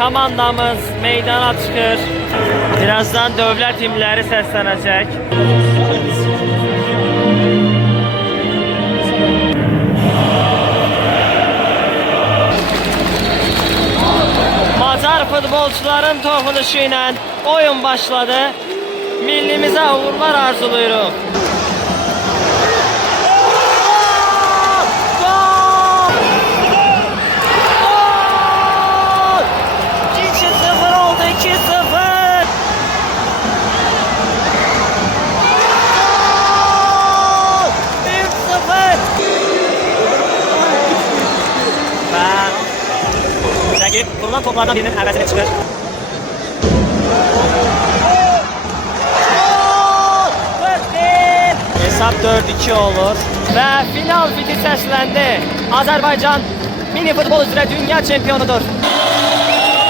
komandamız meydana çıxır. Birazdan dövlət himləri səslənəcək. Macar futbolçuların toxunuşu ilə oyun başladı. Millimizə uğurlar arzuluyuruq. Gol! Gol! 2-0 oldu, 2-0. Gol! 3-0. Və rəqib vurulan toplardan birinin əvəzini çıxır. Hesab 4-2 olur və final fiti səsləndi. Azərbaycan mini futbol üzrə dünya çempionudur.